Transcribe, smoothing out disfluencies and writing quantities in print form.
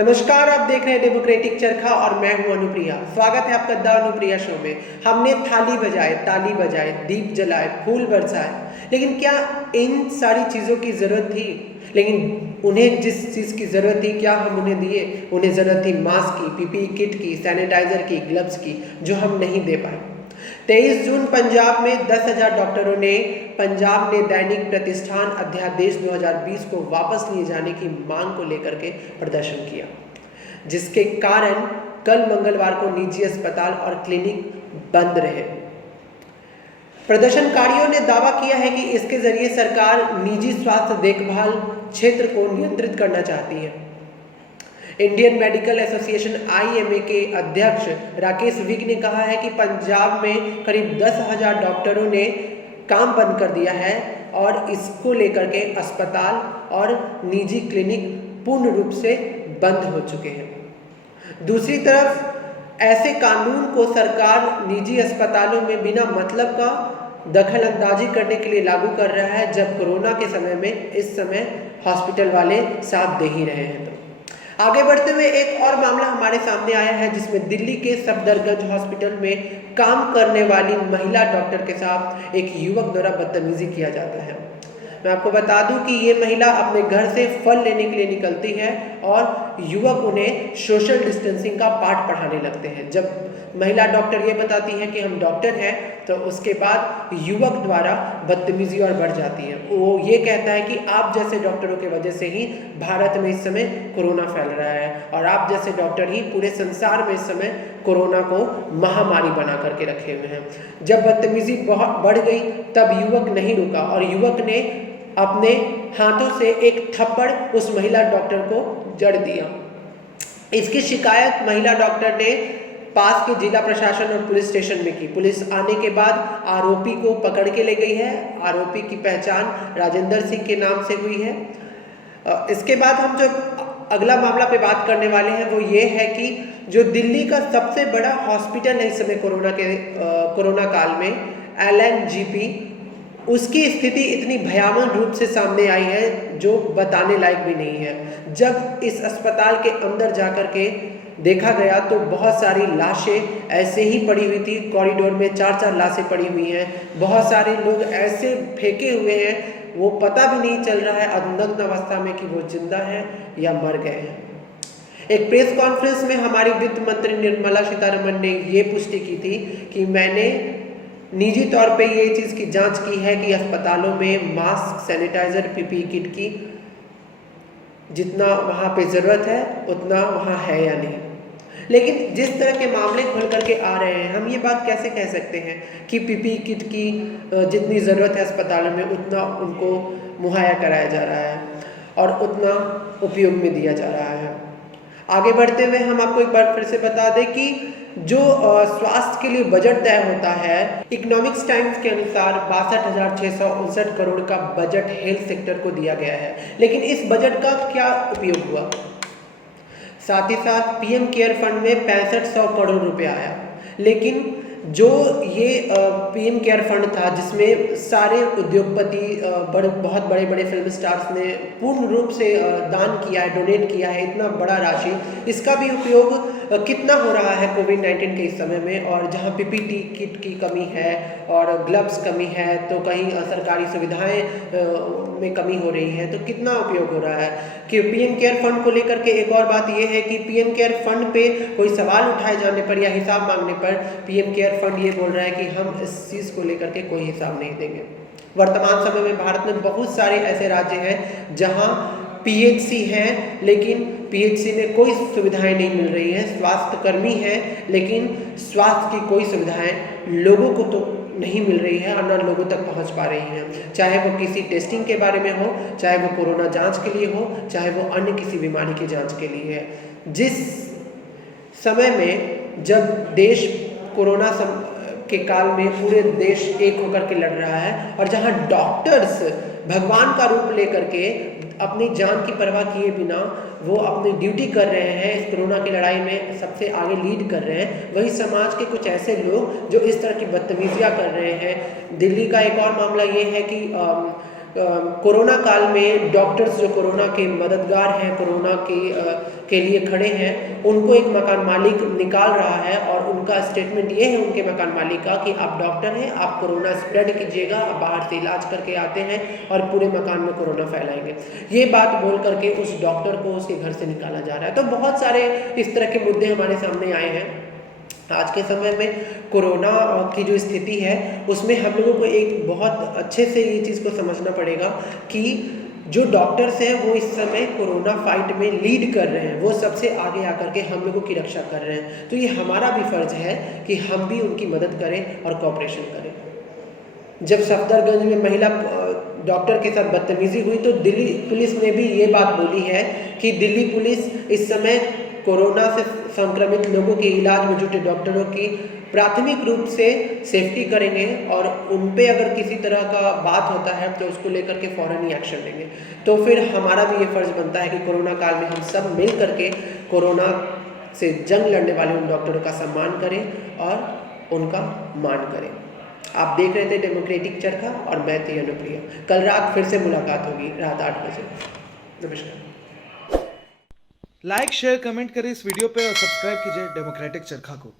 नमस्कार, आप देख रहे हैं डेमोक्रेटिक चरखा और मैं हूं अनुप्रिया। स्वागत है आपका द अनुप्रिया शो में। हमने थाली बजाए, ताली बजाए, दीप जलाए, फूल बरसाए, लेकिन क्या इन सारी चीज़ों की ज़रूरत थी? लेकिन उन्हें जिस चीज़ की ज़रूरत थी, क्या हम उन्हें दिए? उन्हें ज़रूरत थी मास्क की, पीपीई किट की, सैनिटाइज़र की, ग्लव्स की, जो हम नहीं दे पाए। 23 जून पंजाब में 10,000 डॉक्टरों ने पंजाब ने दैनिक प्रतिष्ठान अध्यादेश 2020 को वापस लिए जाने की मांग को लेकर के प्रदर्शन किया, जिसके कारण कल मंगलवार को निजी अस्पताल और क्लिनिक बंद रहे। प्रदर्शनकारियों ने दावा किया है कि इसके जरिए सरकार निजी स्वास्थ्य देखभाल क्षेत्र को नियंत्रित करना चाहती है। इंडियन मेडिकल एसोसिएशन IMA के अध्यक्ष राकेश विक ने कहा है कि पंजाब में करीब 10,000 डॉक्टरों ने काम बंद कर दिया है और इसको लेकर के अस्पताल और निजी क्लिनिक पूर्ण रूप से बंद हो चुके हैं। दूसरी तरफ ऐसे कानून को सरकार निजी अस्पतालों में बिना मतलब का दखल अंदाजी करने के लिए लागू कर रहा है, जब कोरोना के समय में इस समय हॉस्पिटल वाले साथ दे ही रहे हैं। तो आगे बढ़ते हुए एक और मामला हमारे सामने आया है, जिसमें दिल्ली के सफदरजंग हॉस्पिटल में काम करने वाली महिला डॉक्टर के साथ एक युवक द्वारा बदतमीजी किया जाता है। मैं आपको बता दूं कि ये महिला अपने घर से फल लेने के लिए निकलती है और युवक उन्हें सोशल डिस्टेंसिंग का पाठ पढ़ाने लगते हैं। जब महिला डॉक्टर ये बताती है कि हम डॉक्टर हैं, तो उसके बाद युवक द्वारा बदतमीजी और बढ़ जाती है। वो ये कहता है कि आप जैसे डॉक्टरों की वजह से ही भारत में इस समय कोरोना फैल रहा है और आप जैसे डॉक्टर ही पूरे संसार में इस समय कोरोना को महामारी बना करके रखे हुए हैं। जब बदतमीजी बहुत बढ़ गई, तब युवक नहीं रुका और युवक ने अपने हाथों से एक थप्पड़ उस महिला डॉक्टर को जड़ दिया। इसकी शिकायत महिला डॉक्टर ने पास के जिला प्रशासन और पुलिस स्टेशन में की। पुलिस आने के बाद आरोपी को पकड़ के ले गई है। आरोपी की पहचान राजेंद्र सिंह के नाम से हुई है। इसके बाद हम जो अगला मामला पे बात करने वाले हैं वो ये है कि जो दिल्ली का सबसे बड़ा हॉस्पिटल है इस समय कोरोना काल में, LNGP, उसकी स्थिति इतनी भयावह रूप से सामने आई है जो बताने लायक भी नहीं है। जब इस अस्पताल के अंदर जाकर के देखा गया तो बहुत सारी लाशें ऐसे ही पड़ी हुई थी। कॉरिडोर में 4-4 लाशें पड़ी हुई हैं। बहुत सारे लोग ऐसे फेंके हुए हैं, वो पता भी नहीं चल रहा है अधनग्न अवस्था में कि वो जिंदा है या मर गए हैं। एक प्रेस कॉन्फ्रेंस में हमारी वित्त मंत्री निर्मला सीतारमण ने ये पुष्टि की थी कि मैंने निजी तौर पे ये चीज़ की जांच की है कि अस्पतालों में मास्क, सैनिटाइजर, पीपीई किट की जितना वहाँ पे ज़रूरत है उतना वहाँ है या नहीं। लेकिन जिस तरह के मामले खुल करके आ रहे हैं, हम ये बात कैसे कह सकते हैं कि पीपीई किट की जितनी ज़रूरत है अस्पतालों में उतना उनको मुहैया कराया जा रहा है और उतना उपयोग में दिया जा रहा है। आगे बढ़ते हुए हम आपको एक बार फिर से बता दें कि जो स्वास्थ्य के लिए बजट तय होता है, इकोनॉमिक्स टाइम्स के अनुसार 62,659 करोड़ का बजट हेल्थ सेक्टर को दिया गया है। लेकिन इस बजट का क्या उपयोग हुआ? साथ ही साथ PM केयर फंड में 6500 करोड़ रुपए आया, लेकिन जो ये PM केयर फंड था जिसमें सारे उद्योगपति बहुत बड़े बड़े फिल्म स्टार्स ने पूर्ण रूप से दान किया है, डोनेट किया है इतना बड़ा राशि, इसका भी उपयोग कितना हो रहा है कोविड-19 के इस समय में? और जहाँ PPE किट की कमी है और ग्लव्स कमी है, तो कहीं सरकारी सुविधाएं में कमी हो रही है, तो कितना उपयोग हो रहा है? कि PM केयर फंड को लेकर के एक और बात ये है कि PM केयर फंड पे कोई सवाल उठाए जाने पर या हिसाब मांगने पर PM केयर फंड ये बोल रहा है कि हम इस चीज़ को लेकर के कोई हिसाब नहीं देंगे। वर्तमान समय में भारत में बहुत सारे ऐसे राज्य हैं जहां PHC हैं, लेकिन PHC में कोई सुविधाएं नहीं मिल रही हैं। स्वास्थ्य कर्मी हैं, लेकिन स्वास्थ्य की कोई सुविधाएं लोगों को तो नहीं मिल रही है और न लोगों तक पहुंच पा रही हैं। चाहे वो किसी टेस्टिंग के बारे में हो, चाहे वो कोरोना जांच के लिए हो, चाहे वो अन्य किसी बीमारी की जांच के लिए है। जिस समय में जब देश कोरोना के काल में पूरे देश एक होकर के लड़ रहा है और जहां डॉक्टर्स भगवान का रूप लेकर के अपनी जान की परवाह किए बिना वो अपनी ड्यूटी कर रहे हैं, इस कोरोना की लड़ाई में सबसे आगे लीड कर रहे हैं, वही समाज के कुछ ऐसे लोग जो इस तरह की बदतमीजियां कर रहे हैं। दिल्ली का एक और मामला ये है कि कोरोना काल में डॉक्टर्स जो कोरोना के मददगार हैं, कोरोना के लिए खड़े हैं, उनको एक मकान मालिक निकाल रहा है और उनका स्टेटमेंट ये है उनके मकान मालिक का कि आप डॉक्टर हैं, आप कोरोना स्प्रेड कीजिएगा, आप बाहर से इलाज करके आते हैं और पूरे मकान में कोरोना फैलाएंगे। ये बात बोल करके उस डॉक्टर को उसके घर से निकाला जा रहा है। तो बहुत सारे इस तरह के मुद्दे हमारे सामने आए हैं। आज के समय में कोरोना की जो स्थिति है उसमें हम लोगों को एक बहुत अच्छे से ये चीज़ को समझना पड़ेगा कि जो डॉक्टर्स हैं वो इस समय कोरोना फाइट में लीड कर रहे हैं, वो सबसे आगे आकर के हम लोगों की रक्षा कर रहे हैं। तो ये हमारा भी फर्ज है कि हम भी उनकी मदद करें और कोऑपरेशन करें। जब सफदरगंज में महिला डॉक्टर के साथ बदतमीजी हुई तो दिल्ली पुलिस ने भी ये बात बोली है कि दिल्ली पुलिस इस समय कोरोना से संक्रमित लोगों के इलाज में जुटे डॉक्टरों की प्राथमिक रूप से सेफ्टी करेंगे और उन पे अगर किसी तरह का बात होता है तो उसको लेकर के फ़ौरन ही एक्शन लेंगे। तो फिर हमारा भी ये फ़र्ज़ बनता है कि कोरोना काल में हम सब मिल करके कोरोना से जंग लड़ने वाले उन डॉक्टरों का सम्मान करें और उनका मान करें। आप देख रहे थे डेमोक्रेटिक चरखा और मैं थी अनुप्रिया। कल रात फिर से मुलाकात होगी रात 8 बजे। नमस्कार। लाइक शेयर कमेंट करें इस वीडियो पे और सब्सक्राइब कीजिए डेमोक्रेटिक चरखा को।